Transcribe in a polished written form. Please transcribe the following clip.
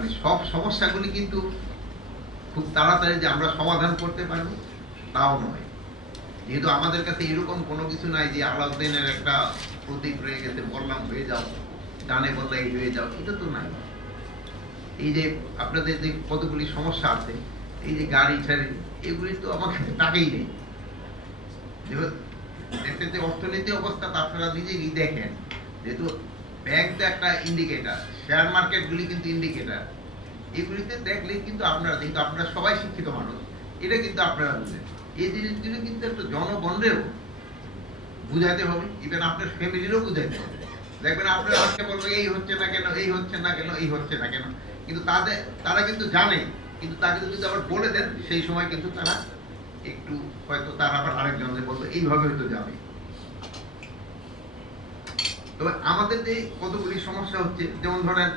মানে সব সমস্যাগুলি কিন্তু খুব তাড়াতাড়ি যে আমরা সমাধান করতে পারবো তাও নয়। যেহেতু আমাদের কাছে এরকম কোনো কিছু নাই যে আলাউদ্দিনের একটা প্রতীক রয়ে গেছে, বললাম হয়ে যাও, ডানে বললাই হয়ে যাও, এটা তো নাই। এই যে আপনাদের যে কতগুলি সমস্যা আছে, এই যে গাড়ি ছাড়ি, এগুলি তো আমার কাছে টাকাই নেই। দেশের যে অর্থনীতি অবস্থা তা আপনারা নিজেই দেখেন, যেহেতু ব্যাংক তো একটা ইন্ডিকেটার, শেয়ার মার্কেট গুলি কিন্তু ইন্ডিকেটার, এগুলিতে দেখলে কিন্তু আপনারা সবাই শিক্ষিত মানুষ, এটা কিন্তু আপনারা বুঝেন। এই জিনিসগুলো কিন্তু একটা জনগণেরও বুঝাতে হবে, ইভেন আপনার ফ্যামিলিরও বুঝাতে হবে। দেখবেন আপনারা আজকে বলবো এই হচ্ছে না কেন, এই হচ্ছে না কেন, এই হচ্ছে না কেন, কিন্তু তারা কিন্তু জানে, কিন্তু তাকে যদি আবার বলে দেন সেই সময় কিন্তু তারা একটু হয়তো তারা আবার আরেকজনকে বলতো এইভাবে হয়তো যাবে। তবে আমাদের যে কতগুলি সমস্যা হচ্ছে, যেমন ধরেন